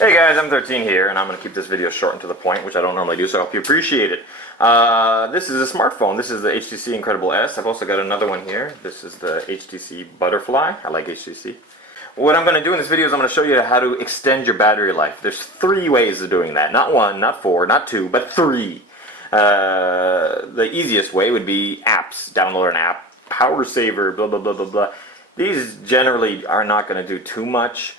Hey guys, I'm 13 here, and I'm going to keep this video short and to the point, which I don't normally do, so I hope you appreciate it. This is a smartphone. This is the HTC Incredible S. I've also got another one here. This is the HTC Butterfly. I like HTC. What I'm going to do in this video is I'm going to show you how to extend your battery life. There's 3 ways of doing that. Not 1, not 4, not 2, but 3. The easiest way would be apps. Download an app, power saver, blah, blah, blah, blah, blah. These generally are not going to do too much.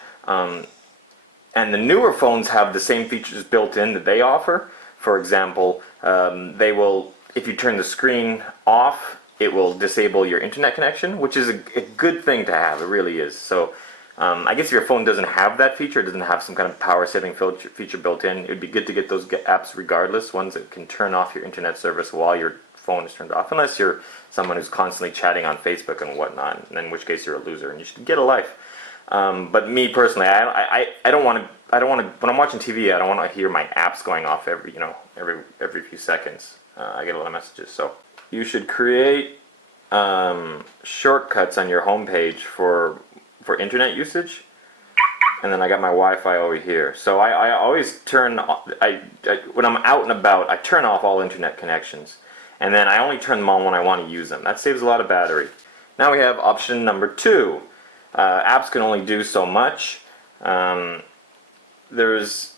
And the newer phones have the same features built in that they offer. For example, they will, if you turn the screen off, it will disable your internet connection, which is a good thing to have. It really is. So I guess if your phone doesn't have that feature, it doesn't have some kind of power saving feature built in, it would be good to get those apps regardless, ones that can turn off your internet service while your phone is turned off, unless you're someone who's constantly chatting on Facebook and whatnot, in which case you're a loser and you should get a life. But me personally, I don't want to. When I'm watching TV, I don't want to hear my apps going off every few seconds. I get a lot of messages. So you should create shortcuts on your home page for internet usage. And then I got my Wi-Fi over here. So I always turn. When I'm out and about, I turn off all internet connections, and then I only turn them on when I want to use them. That saves a lot of battery. Now we have option number 2. Apps can only do so much. There's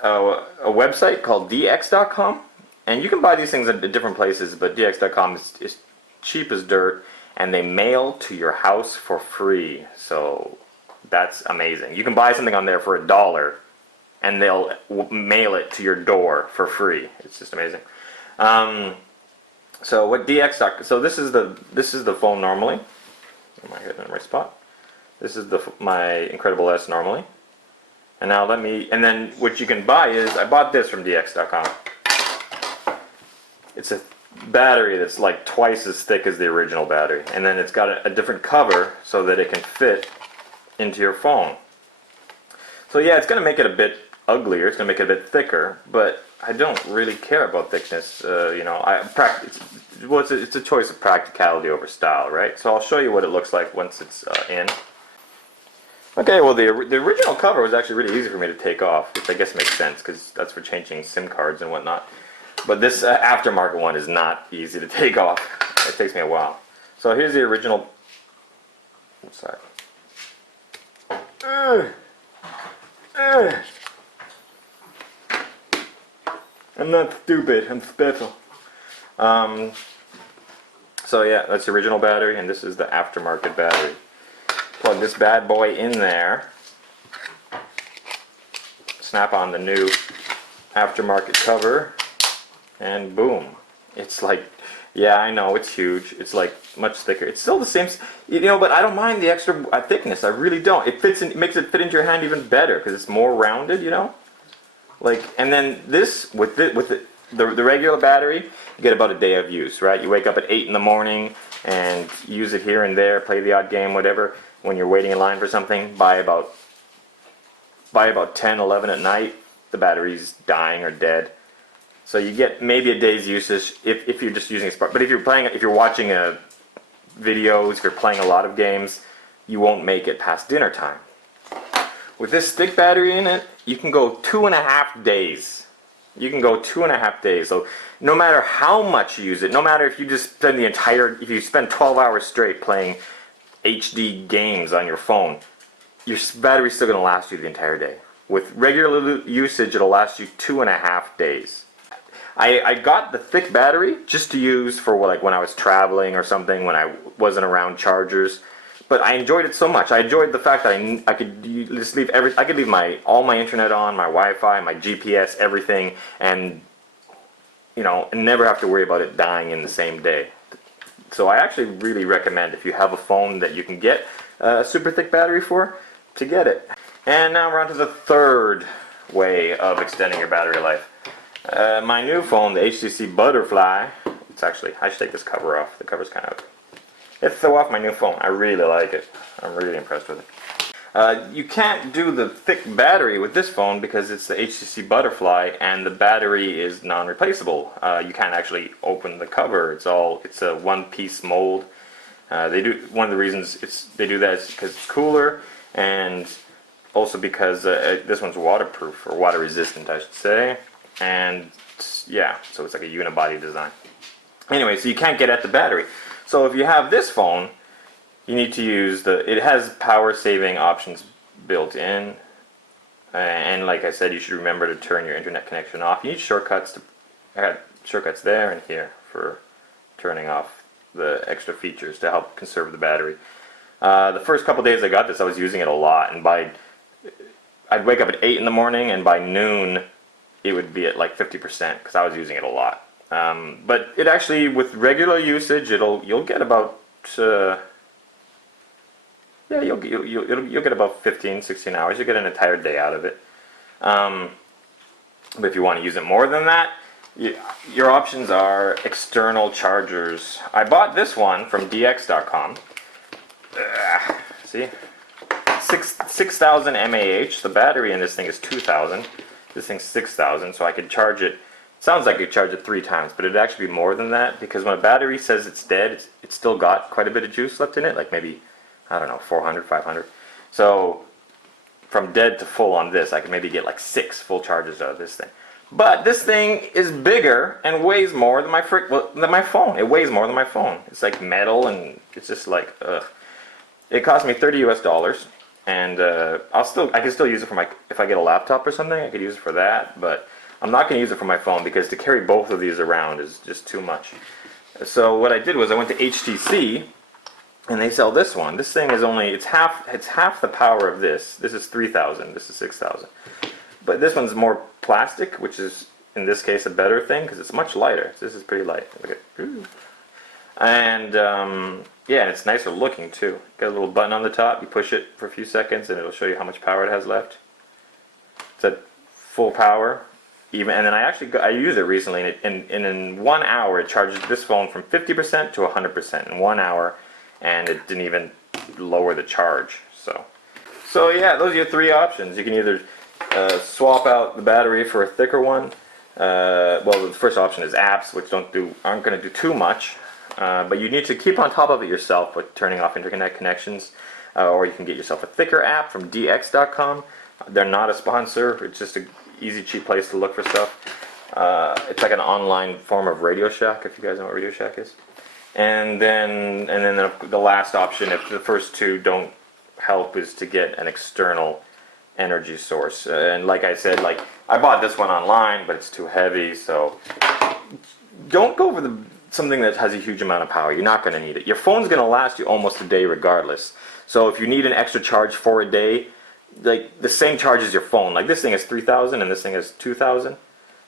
a website called dx.com, and you can buy these things at different places, but dx.com is cheap as dirt, and they mail to your house for free. So that's amazing. You can buy something on there for $1, and they'll mail it to your door for free. It's just amazing. So what dx.com? So this is the phone normally. Am I hitting the right spot? This is my Incredible S normally. And now and then what you can buy is, I bought this from dx.com. It's a battery that's like twice as thick as the original battery. And then it's got a different cover so that it can fit into your phone. So yeah, it's going to make it a bit uglier, it's going to make it a bit thicker, but I don't really care about thickness. It's a choice of practicality over style, right? So I'll show you what it looks like once it's in. Okay, well the original cover was actually really easy for me to take off, which I guess makes sense because that's for changing SIM cards and whatnot. But this aftermarket one is not easy to take off. It takes me a while. So here's the original. Oops, sorry. I'm not stupid, I'm special. So yeah, that's the original battery, and this is the aftermarket battery. Plug this bad boy in there, snap on the new aftermarket cover, and boom. It's like, yeah, I know, it's huge. It's like much thicker. It's still the same, but I don't mind the extra thickness. I really don't. It makes it fit into your hand even better because it's more rounded, Like, and then this, with the regular battery, you get about a day of use, right? You wake up at 8 in the morning and use it here and there, play the odd game, whatever. When you're waiting in line for something, by about 10, 11 at night, the battery's dying or dead. So you get maybe a day's usage if you're just using a spark. But if you're watching videos, if you're playing a lot of games, you won't make it past dinner time. With this thick battery in it, you can go 2.5 days. You can go 2.5 days. So no matter how much you use it, no matter if you just spend if you spend 12 hours straight playing HD games on your phone, your battery's still going to last you the entire day. With regular usage, it'll last you 2.5 days. I got the thick battery just to use for when I was traveling or something, when I wasn't around chargers. But I enjoyed it so much. I enjoyed the fact that I could just leave all my internet on, my Wi-Fi, my GPS, everything, and never have to worry about it dying in the same day. So I actually really recommend, if you have a phone that you can get a super thick battery for, to get it. And now we're on to the third way of extending your battery life. My new phone, the HTC Butterfly. I should take this cover off. The cover's kind of. Let's throw off my new phone. I really like it. I'm really impressed with it. You can't do the thick battery with this phone because it's the HTC Butterfly and the battery is non-replaceable. You can't actually open the cover. It's a one-piece mold. One of the reasons they do that is because it's cooler, and also because this one's waterproof, or water resistant I should say, and yeah, so it's like a unibody design. Anyway, so you can't get at the battery. So if you have this phone, you need to use it has power saving options built in, and like I said, you should remember to turn your internet connection off. You need shortcuts I had shortcuts there and here for turning off the extra features to help conserve the battery. The first couple days I got this, I was using it a lot, and I'd wake up at 8 in the morning, and by noon it would be at like 50% because I was using it a lot. But it actually, with regular usage, you'll get about yeah, you'll get about 15, 16 hours. You'll get an entire day out of it. But if you want to use it more than that, your options are external chargers. I bought this one from dx.com. See? 6,000 mAh. The battery in this thing is 2,000. This thing's 6,000, so I could charge it. Sounds like I could charge it 3 times, but it'd actually be more than that, because when a battery says it's dead, it's still got quite a bit of juice left in it, like maybe, I don't know, 400, 500. So from dead to full on this, I could maybe get like 6 full charges out of this thing. But this thing is bigger and weighs more than than my phone. It weighs more than my phone. It's like metal, and it's just like, ugh. It cost me $30 US, and I can still use it for if I get a laptop or something, I could use it for that, but I'm not going to use it for my phone because to carry both of these around is just too much. So what I did was I went to HTC, and they sell this one. This thing is it's half the power of this. This is 3,000, this is 6,000. But this one's more plastic, which is in this case a better thing because it's much lighter. This is pretty light. Look at, ooh. And yeah, it's nicer looking too. Got a little button on the top. You push it for a few seconds, and it'll show you how much power it has left. It's at full power. And then I used it recently, and in 1 hour it charges this phone from 50% to 100% in 1 hour, and it didn't even lower the charge. So yeah, those are your 3 options. You can either swap out the battery for a thicker one. Well, the first option is apps, which aren't going to do too much, but you need to keep on top of it yourself with turning off internet connections, or you can get yourself a thicker app from dx.com. They're not a sponsor. It's just an easy, cheap place to look for stuff. It's like an online form of Radio Shack, if you guys know what Radio Shack is. And then the last option, if the first 2 don't help, is to get an external energy source. And like I said, I bought this one online, but it's too heavy, so don't go for something that has a huge amount of power. You're not going to need it. Your phone's going to last you almost a day regardless. So if you need an extra charge for a day, like the same charge as your phone. Like this thing is 3,000 and this thing is 2,000.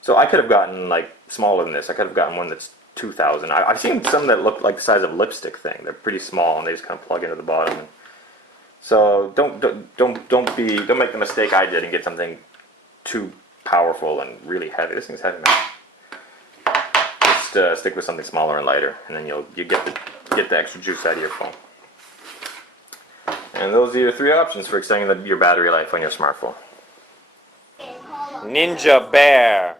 So I could have gotten like smaller than this. I could have gotten one that's 2,000. I've seen some that look like the size of a lipstick thing. They're pretty small and they just kind of plug into the bottom. So don't make the mistake I did and get something too powerful and really heavy. This thing's heavy, man. Just stick with something smaller and lighter, and then you get the extra juice out of your phone. And those are your 3 options for extending your battery life on your smartphone. Ninja Bear.